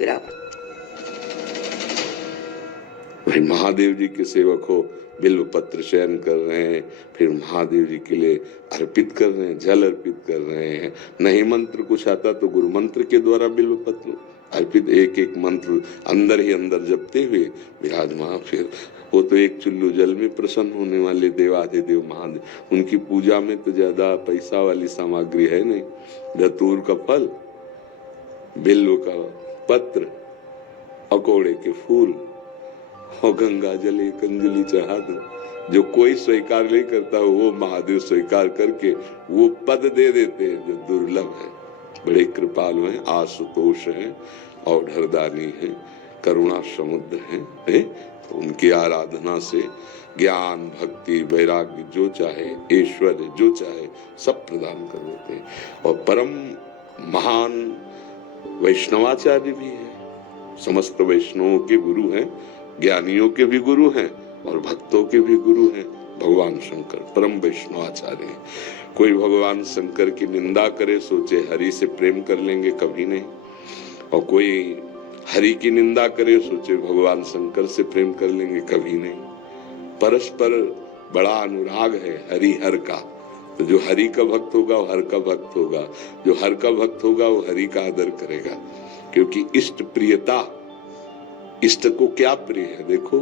फिर आप? भाई महादेव जी के सेवक हो, बिल्व पत्र चयन कर रहे हैं, फिर महादेव जी के लिए अर्पित कर रहे हैं, जल अर्पित कर रहे हैं। नहीं मंत्र कुछ आता तो गुरु मंत्र के द्वारा बिल्व पत्र अर्पित, एक एक मंत्र अंदर ही अंदर जपते हुए विराजमान। फिर वो तो एक चुल्लू जल में प्रसन्न होने वाले देवाधिदेव महादेव, उनकी पूजा में तो ज्यादा पैसा वाली सामग्री है नहीं। धतूर का फल, बिल्व का पत्र, अकोड़े के फूल और गंगा जल एक अंजलि चढ़ा दो। जो कोई स्वीकार नहीं करता वो महादेव स्वीकार करके वो पद दे देते हैं जो दुर्लभ है। बड़े कृपालु हैं, आशुतोष हैं, औढ़रदानी हैं, करुणा समुद्र हैं। तो उनकी आराधना से ज्ञान, भक्ति, वैराग्य जो चाहे, ऐश्वर्य जो चाहे सब प्रदान कर देते हैं। और परम महान वैष्णवाचार्य भी है, समस्त वैष्णवों के गुरु हैं, ज्ञानियों के भी गुरु हैं और भक्तों के भी गुरु हैं भगवान शंकर, परम वैष्णवाचार्य हैं। कोई भगवान शंकर की निंदा करे सोचे हरि से प्रेम कर लेंगे, कभी नहीं। और कोई हरि की निंदा करे सोचे भगवान शंकर से प्रेम कर लेंगे, कभी नहीं। परस्पर बड़ा अनुराग है हरि हर का। तो जो हरि का भक्त होगा वो हर का भक्त होगा, जो हर का भक्त होगा वो हरि का आदर करेगा। क्योंकि इष्ट प्रियता, इष्ट को क्या प्रिय है? देखो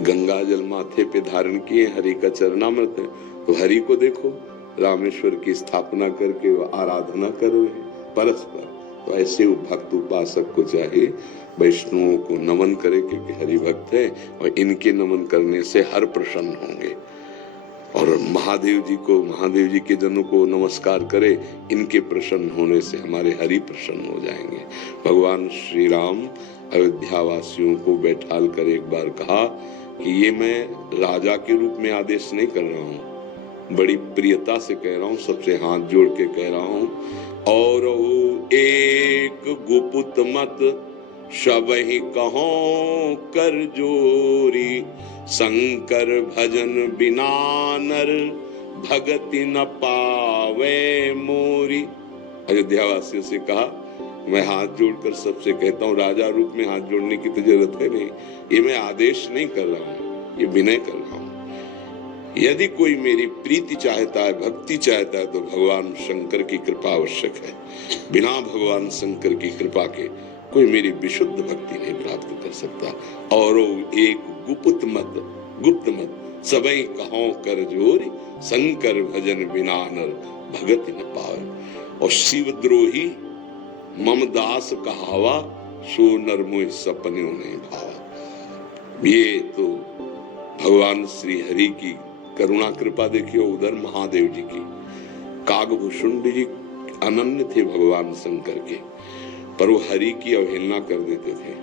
गंगा जल माथे पे धारण किए, हरि का चरणामृत है, तो हरि को देखो रामेश्वर की स्थापना करके वो आराधना कर रहे हैं परस्पर। तो ऐसे भक्त उपासक को चाहिए वैष्णवों को नमन करे, क्योंकि हरि भक्त है और इनके नमन करने से हर प्रसन्न होंगे। और महादेव जी को, महादेव जी के जनों को नमस्कार करे, इनके प्रसन्न होने से हमारे हरि प्रसन्न हो जाएंगे। भगवान श्री राम अयोध्या वासियों को बैठाल कर एक बार कहा कि ये मैं राजा के रूप में आदेश नहीं कर रहा हूँ, बड़ी प्रियता से कह रहा हूँ, सबसे हाथ जोड़ के कह रहा हूँ। और एक गुपुत मत सबहि कहो कर जोरी, शंकर भजन बिना नर भगति न पावे मोरी। अयोध्या वासियों से कहा मैं हाथ जोड़कर सबसे कहता हूँ, राजा रूप में हाथ जोड़ने की तो जरूरत है नहीं, ये मैं आदेश नहीं कर रहा हूँ, ये विनय कर रहा हूँ। यदि कोई मेरी प्रीति चाहता है, भक्ति चाहता है, तो भगवान शंकर की कृपा आवश्यक है। बिना भगवान शंकर की कृपा के कोई मेरी विशुद्ध भक्ति नहीं प्राप्त कर सकता। और एक गुप्त मत सबई कहो कर जोरी, शंकर भजन बिना नर भगति न पावे। और शिवद्रोही मम दास कहावा, सो नर मोह सपने नहीं भावा। ये तो भगवान श्री हरि की करुणा कृपा देखियो। उधर महादेव जी की, कागभूषुंड जी अनन्य थे भगवान शंकर के, पर वो हरि की अवहेलना कर देते थे,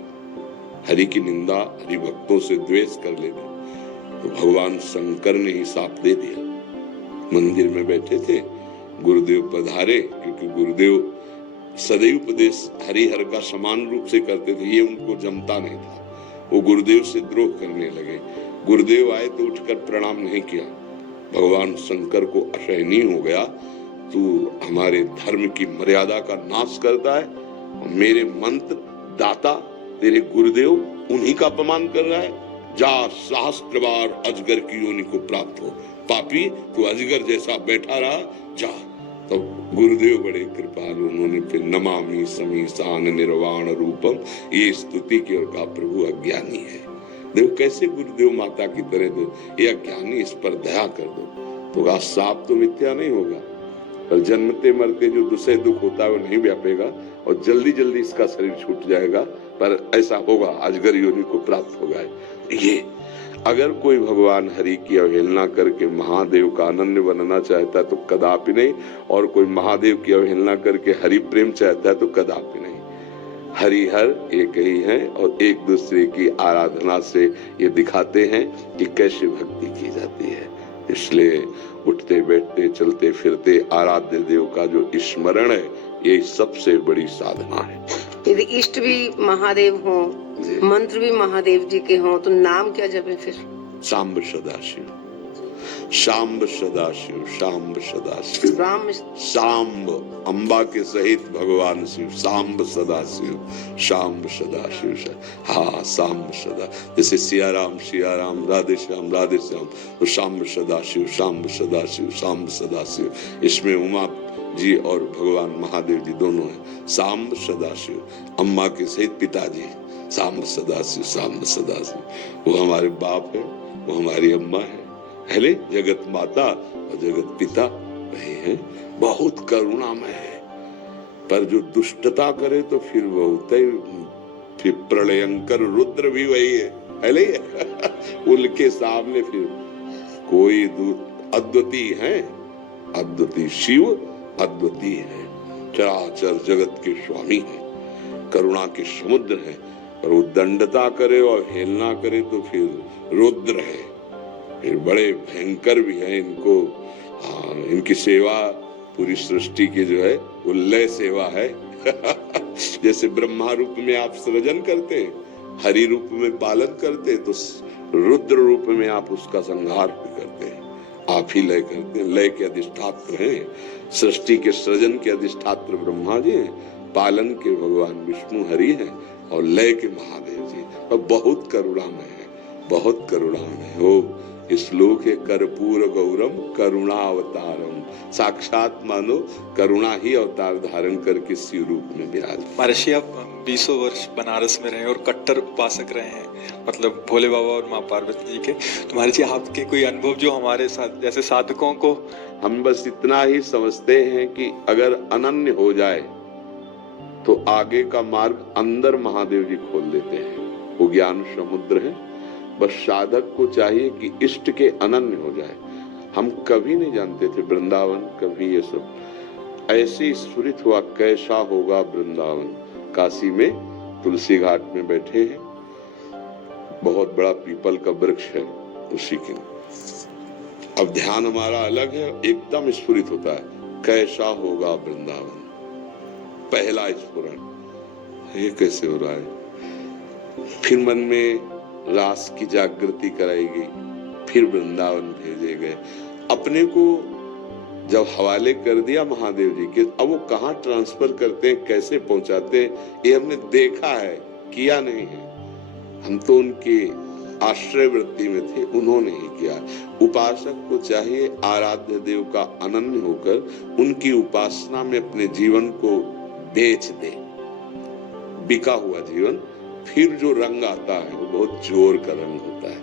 हरि की निंदा, हरि भक्तों से द्वेष कर लेते। तो भगवान शंकर ने ही साप दे दिया। मंदिर में बैठे थे, गुरुदेव पधारे, क्योंकि गुरुदेव सदैव उपदेश हरिहर का समान रूप से करते थे, ये उनको जमता नहीं था। वो गुरुदेव से द्रोह करने लगे। गुरुदेव आए तो उठकर प्रणाम नहीं किया। भगवान शंकर को असहनीय हो गया, तू हमारे धर्म की मर्यादा का नाश करता है, मेरे मंत्र दाता तेरे गुरुदेव उन्हीं का अपमान कर रहा है। जा सहस्त्र बार अजगर की योनि को प्राप्त हो, पापी तू अजगर जैसा बैठा रहा, जा। तो गुरुदेव बड़े कृपालु, उन्होंने फिर नमामि समीसान निर्वाण रूपम ये स्तुति की और कहा प्रभु अज्ञानी है। देखो कैसे गुरुदेव माता की तरह दो, ये अज्ञानी, इस पर दया कर दो। तो कहा साप तो मिथ्या नहीं होगा, पर जन्मते मरते जो दूसरे दुख होता है वो नहीं व्यापेगा और जल्दी जल्दी इसका शरीर छूट जाएगा, पर ऐसा होगा, अजगर योनि को प्राप्त होगा। ये अगर कोई भगवान हरि की अवहेलना करके महादेव का अनन्य बनना चाहता है तो कदापि नहीं, और कोई महादेव की अवहेलना करके हरि प्रेम चाहता है तो कदापि नहीं। हरिहर एक ही है और एक दूसरे की आराधना से ये दिखाते हैं कि कैसे भक्ति की जाती है। इसलिए उठते बैठते चलते फिरते आराध्य देव का जो स्मरण है, ये सबसे बड़ी साधना है। यदि इष्ट भी महादेव हो, मंत्र भी महादेव जी के हों, तो नाम क्या जपे फिर? सांब सदाशिव। शाम्ब सदाशिव, शाम्ब सदाशिव, राम शाम्ब अम्बा के सहित भगवान शिव, शाम्ब सदाशिव, शाम्ब सदाशिव। हाँ, शाम्ब सदा, जैसे सिया राम, राधे श्याम, तो शाम्ब सदाशिव, शाम्ब सदाशिव, शाम्ब सदाशिव। इसमें उमा जी और भगवान महादेव जी दोनों हैं। शाम्ब सदाशिव, अम्मा के सहित पिताजी, शाम्ब सदाशिव, शाम्ब सदाशिव। वो हमारे बाप है, वो हमारी अम्मा है, पहले जगत माता और जगत पिता वही है। बहुत करुणामय है, पर जो दुष्टता करे तो फिर बहुत ही, फिर प्रलयंकर रुद्र भी वही है, पहले उनके सामने फिर कोई अद्वितीय है, अद्वितीय शिव अद्वितीय है, चराचर जगत के स्वामी है, करुणा के समुद्र है। पर वो दंडता करे और हेलना करे तो फिर रुद्र है, फिर बड़े भयंकर भी है। इनको इनकी सेवा पूरी सृष्टि की जो है वो लय सेवा है। जैसे ब्रह्मा रूप में आप सृजन करते, हरि रूप में पालन करते, तो रुद्र रूप में आप उसका संहार भी करते हैं, आप ही लय करते हैं। लय के अधिष्ठात्र हैं, सृष्टि के सृजन के अधिष्ठात्र ब्रह्मा जी हैं, पालन के भगवान विष्णु हरि हैं, और लय के महादेव जी। और बहुत करुणामय है, बहुत करुणामय है। वो श्लोक है, कर्पूर गौरम करुणा अवतारम, साक्षात मानो करुणा ही अवतार धारण करके शिव रूप में विराज। महर्षि आप 20 वर्ष बनारस में रहे और कट्टर उपासक रहे हैं, मतलब भोले बाबा और माँ पार्वती जी के। तो महर्षि आपके कोई अनुभव जो हमारे साथ जैसे साधकों को, हम बस इतना ही समझते हैं कि अगर अनन्य हो जाए तो आगे का मार्ग अंदर महादेव जी खोल देते हैं। वो ज्ञान समुद्र है, बस साधक को चाहिए कि इष्ट के अनन्य हो जाए। हम कभी नहीं जानते थे वृंदावन, कभी ये सब ऐसे स्फुरित हुआ कैसा होगा वृंदावन। काशी में तुलसी घाट में बैठे हैं, बहुत बड़ा पीपल का वृक्ष है, उसी के अब ध्यान हमारा अलग है, एकदम स्फुरित होता है कैसा होगा वृंदावन। पहला स्फुरण ये कैसे हो रहा है, फिर मन में रास की जागृति कराई गई, फिर वृंदावन भेजे गए। अपने को जब हवाले कर दिया महादेव जी के, अब वो कहाँ ट्रांसफर करते हैं, कैसे पहुंचाते हैं, ये हमने देखा है, किया नहीं है। हम तो उनके आश्रय वृत्ति में थे, उन्होंने ही किया। उपासक को चाहिए आराध्य देव का अनन्य होकर उनकी उपासना में अपने जीवन को बेच दे। बिका हुआ जीवन फिर जो रंग आता है वो बहुत जोर का रंग होता है।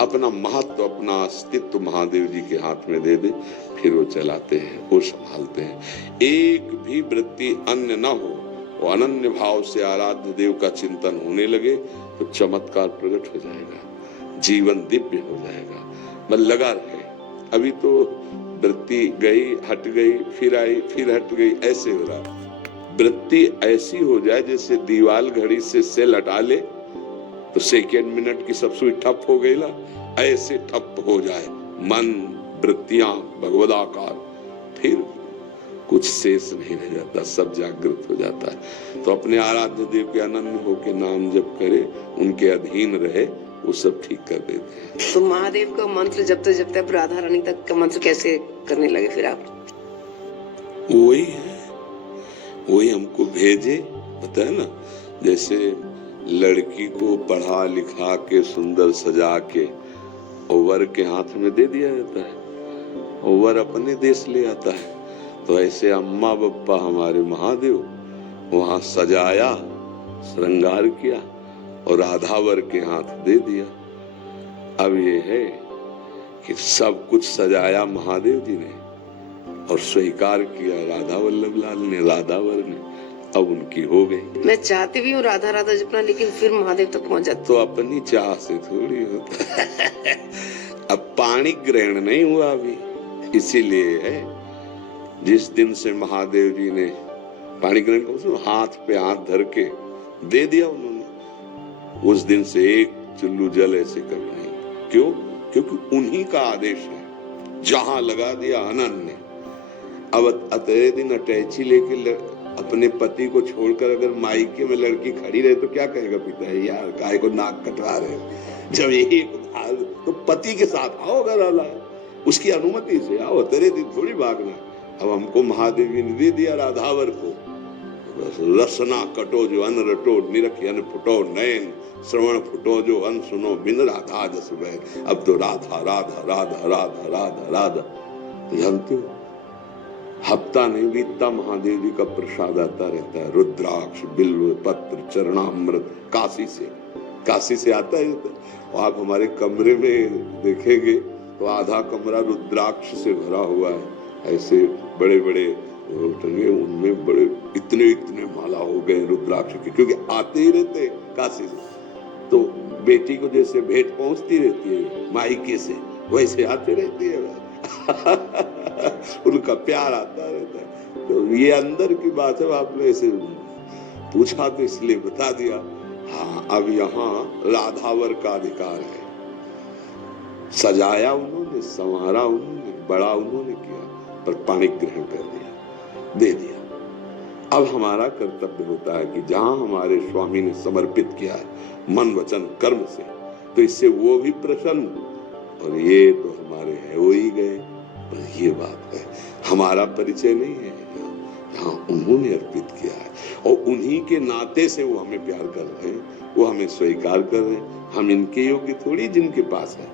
अपना महत्व, अपना अस्तित्व महादेव जी के हाथ में दे दे, फिर वो चलाते हैं, वो संभालते हैं। एक भी वृत्ति अन्य न हो, वो अनन्य भाव से आराध्य देव का चिंतन होने लगे तो चमत्कार प्रकट हो जाएगा, जीवन दिव्य हो जाएगा। बस लगा रहे, अभी तो वृत्ति गई, हट गई, फिर आई, फिर हट गई, ऐसे हो रहा। वृत्ति ऐसी हो जाए जैसे दीवाल घड़ी से सेल हटा ले तो सेकेंड मिनट की सब सुई ठप हो गई ना, ऐसे ठप हो जाए मन, वृत्तियां भगवदाकार, फिर कुछ शेष नहीं रह जाता, सब जागृत हो जाता है। तो अपने आराध्य देव के अनन्य होके नाम जप करे, उनके अधीन रहे, वो सब ठीक कर देते हैं। तो महादेव का मंत्र जपते अब राधा रानी तक का मंत्र कैसे करने लगे फिर आप? वही है, वही हमको भेजे, बताया ना, जैसे लड़की को पढ़ा लिखा के सुंदर सजा के और वर के हाथ में दे दिया जाता है और वर अपने देश ले आता है, तो ऐसे अम्मा बप्पा हमारे महादेव वहां सजाया, श्रृंगार किया और राधा वर के हाथ दे दिया। अब ये है कि सब कुछ सजाया महादेव जी ने और स्वीकार किया राधा वल्लभ लाल ने, राधावर ने, अब उनकी हो गई। मैं चाहती भी हूँ राधा राधा जपना, लेकिन फिर महादेव तक पहुंच जाती। तो अपनी चाह से थोड़ी होता है। अब पाणी ग्रहण नहीं हुआ अभी, इसीलिए है जिस दिन से महादेव जी ने पाणी ग्रहण को हाथ पे हाथ धर के दे दिया उन्होंने, उस दिन से एक चुल्लू जल ऐसे कभी नहीं। क्यों? क्योंकि उन्हीं का आदेश है, जहां लगा दिया अनन्य। अब अतरे दिन अटैची लेके अपने पति को छोड़कर अगर मायके में लड़की खड़ी रहे तो क्या कहेगा पिता, यार काहे को नाक कटवा रहे, जब यही तो पति के साथ आओ घर वाला, उसकी अनुमति से आओ, तेरे दिन थोड़ी भागना। अब हमको महादेव जी ने दे दिया राधावर को, रसना कटो जो अन रटो, निरख अन फुटो नयन, श्रवण फुटो जो अन सुनो, बिन राधा जस बैन। अब तो राधा राधा राधा राधा राधा राधा। तो जानते हो, हफ्ता नहीं बीतता महादेव जी का प्रसाद आता रहता है, रुद्राक्ष, बिल्व पत्र, चरणामृत, काशी से आता है। और आप हमारे कमरे में देखेंगे तो आधा कमरा रुद्राक्ष से भरा हुआ है। ऐसे बड़े बड़े टंगे, उनमें बड़े इतने माला हो गए रुद्राक्ष के, क्योंकि आते ही रहते काशी से। तो बेटी को जैसे भेंट पहुंचती रहती है मायके से, वैसे आते रहती है उनका प्यार आता रहता है। तो ये अंदर की बात है, आपने ऐसे पूछा तो इसलिए बता दिया। हाँ, अब यहाँ राधावर का अधिकार है। सजाया उन्होंने, संवारा उन्होंने, बड़ा उन्होंने किया, पर पाणी ग्रहण कर दिया, दे दिया। अब हमारा कर्तव्य होता है कि जहां हमारे स्वामी ने समर्पित किया है मन वचन कर्म से, तो इससे वो भी प्रसन्न, और ये तो हमारे है हो ही गए। पर ये बात है, हमारा परिचय नहीं है, यहाँ उन्होंने अर्पित किया है, और उन्हीं के नाते से वो हमें प्यार कर रहे हैं, वो हमें स्वीकार कर रहे हैं। हम इनके योग्य थोड़ी जिनके पास है,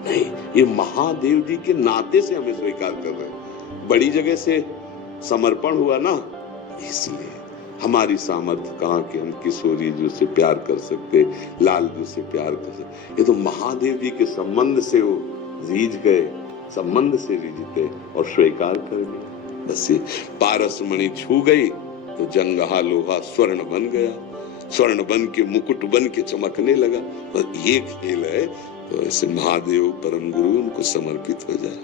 नहीं, ये महादेव जी के नाते से हमें स्वीकार कर रहे हैं। बड़ी जगह से समर्पण हुआ ना, इसलिए हमारी सामर्थ्य कहाँ कि हम किशोरी जी से प्यार कर सकते, लाल जी से प्यार कर सकते। ये तो महादेव जी के संबंध से वो रीझ गए, संबंध से रीझते और स्वीकार कर लिया। बस ये पारस मणि छू गई तो जंगहा लोहा स्वर्ण बन गया, स्वर्ण बन के मुकुट बन के चमकने लगा। बस ये खेल है। तो ऐसे महादेव परम गुरु उनको समर्पित हो जाए।